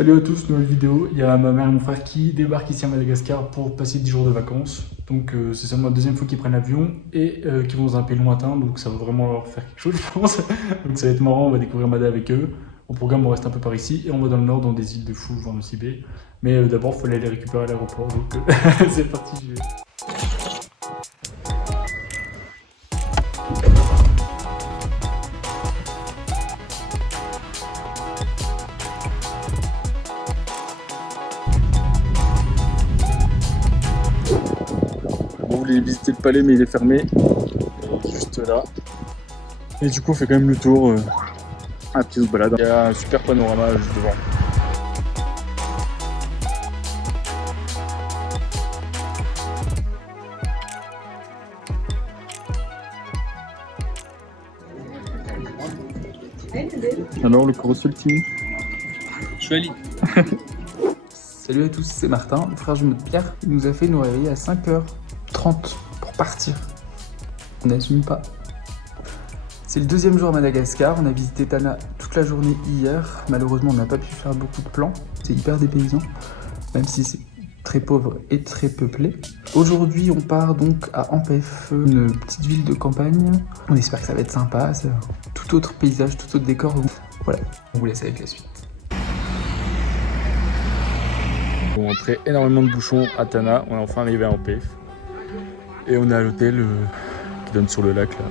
Salut à tous, nouvelle vidéo. Il y a ma mère et mon frère qui débarquent ici à Madagascar pour passer 10 jours de vacances. Donc c'est seulement la deuxième fois qu'ils prennent l'avion et qui vont dans un pays lointain, donc ça va vraiment leur faire quelque chose je pense. Donc ça va être marrant, on va découvrir Mada avec eux. Au programme on reste un peu par ici et on va dans le nord dans des îles de fous, voir Nosy Be. Mais d'abord il faut aller les récupérer à l'aéroport, donc c'est parti. Bon, vous voulez visiter le palais mais il est fermé, juste là. Et du coup on fait quand même le tour, un petit balade. Il y a un super panorama juste devant. Alors le consulting. Chouali. Salut à tous, c'est Martin, le frère jumeau de Pierre. Il nous a fait nous réveiller à 5h30 pour partir. On n'assume pas. C'est le deuxième jour à Madagascar, on a visité Tana toute la journée hier. Malheureusement, on n'a pas pu faire beaucoup de plans. C'est hyper dépaysant, même si c'est très pauvre et très peuplé. Aujourd'hui, on part donc à Ampef, une petite ville de campagne. On espère que ça va être sympa, c'est un tout autre paysage, tout autre décor. Voilà, on vous laisse avec la suite. On rentrait énormément de bouchons à Tana, on est enfin arrivé à Ampef. Et on est à l'hôtel qui donne sur le lac là.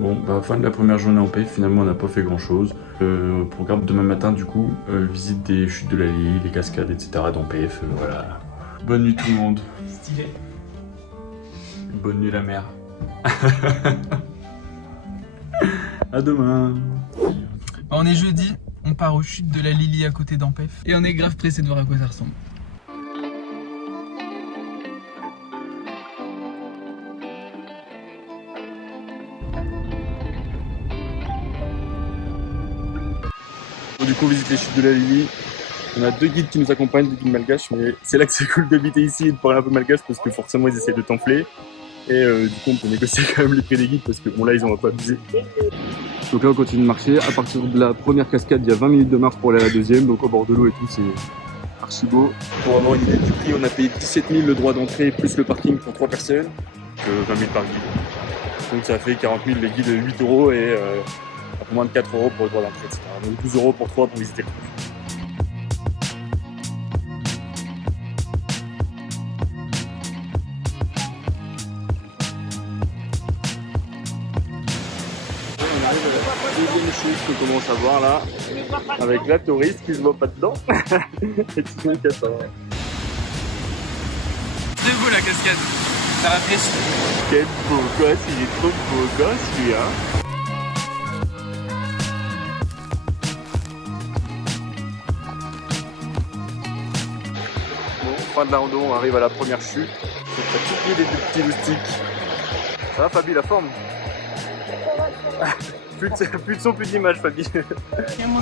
Bon, bah, fin de la première journée en paix, finalement on n'a pas fait grand chose. Programme demain matin du coup, visite des chutes de la Lille, les cascades, etc. dans PF, voilà. Bonne nuit tout le monde. Stylé. Bonne nuit la mère. À demain. On est jeudi, on part aux chutes de la Lily à côté d'Ampef. Et on est grave pressé de voir à quoi ça ressemble. Bon, du coup on visite les chutes de la Lily. On a deux guides qui nous accompagnent, deux guides malgaches, mais c'est là que c'est cool d'habiter ici et de parler un peu malgache parce que forcément ils essayent de t'enfler. Et du coup on peut négocier quand même les prix des guides parce que bon là ils ont pas abusé. Donc là on continue de marcher, à partir de la première cascade il y a 20 minutes de marche pour aller à la deuxième, donc au bord de l'eau et tout c'est archi beau. Pour avoir une idée du prix on a payé 17 000 le droit d'entrée plus le parking pour 3 personnes, 20 000 par guide. Donc ça fait 40 000 les guides 8 € et un peu moins de 4 € pour le droit d'entrée, etc. Donc 12 € pour 3 pour visiter le truc. Deuxième chute qu'on commence à voir là, avec la touriste qui se voit pas dedans et qui se met qu'à ça. C'est beau la cascade, ça rafraîchit. Quel beau gosse, il est trop beau gosse lui hein. Bon, fin de la rando, on arrive à la première chute. On a tout mis des petits moustiques. Ça va Fabi, la forme? Plus de son, plus d'image Fabi. Bon,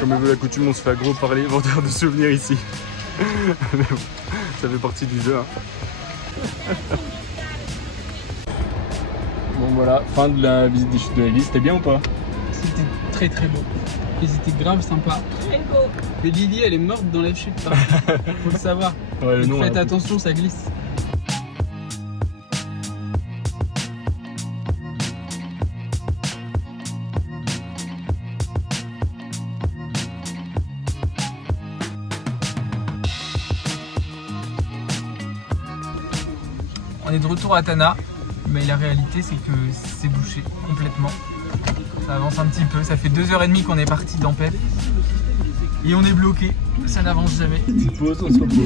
comme elle veut la coutume, on se fait à gros parler, vendeur de souvenirs ici. Mais bon, ça fait partie du jeu. Hein. Bon voilà, fin de la visite des chutes de la Lille, c'était bien ou pas? C'était très très beau. Et c'était grave sympa. Très beau. Mais Lily elle est morte dans la chute, par contre. Faut le savoir. Ouais, Donc faites attention, ça glisse. On est de retour à Tana, mais la réalité c'est que c'est bouché complètement. Ça avance un petit peu, ça fait 2h30 qu'on est parti d'Ampef et on est bloqué, ça n'avance jamais. Petite pause, on se repose.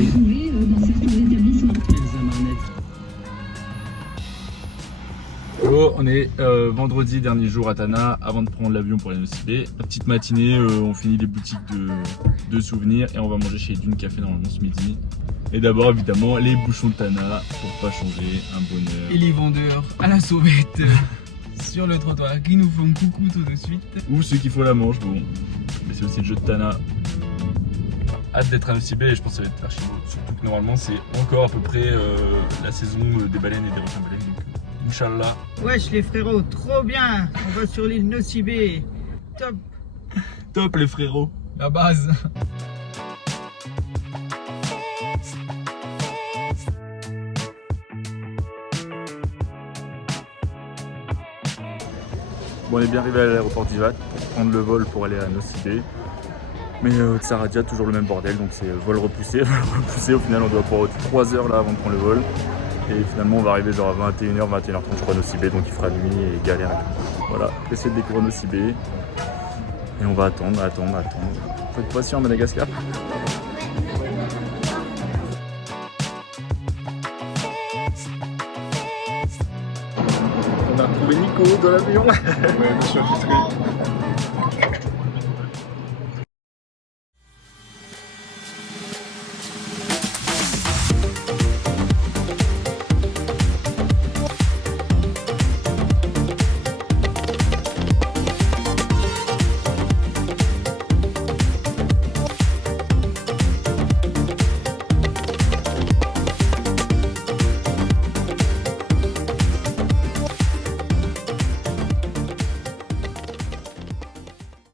Bon, on est vendredi, dernier jour à Tana, avant de prendre l'avion pour aller à Nosy Be. La petite matinée, on finit les boutiques de souvenirs et on va manger chez Dune Café normalement ce midi. Et d'abord évidemment les bouchons de Tana pour pas changer, un bonheur. Et les vendeurs à la sauvette sur le trottoir qui nous font coucou tout de suite. Ou ceux qui font la manche, bon. Mais c'est aussi le jeu de Tana. Hâte d'être à Nosy Be et je pense que ça va être archi beau. Surtout que normalement c'est encore à peu près la saison des baleines et des requins baleines. Donc Inch'Allah. Wesh les frérots, trop bien. On va sur l'île Nosy Be. Top. Top les frérots. La base. Bon, on est bien arrivé à l'aéroport d'Ivat pour prendre le vol pour aller à Nosy Be. Mais Tsaradia, toujours le même bordel, donc c'est vol repoussé. Au final, on doit pouvoir 3 heures là avant de prendre le vol. Et finalement, on va arriver genre à 21h, 21h30, je crois, à Nosy Be, donc il fera nuit et galère et tout. Voilà, essayer de découvrir Nosy Be. Et on va attendre. Faut être patient à Madagascar. On a retrouvé Nico dans l'avion. Ouais, je me suis infiltré.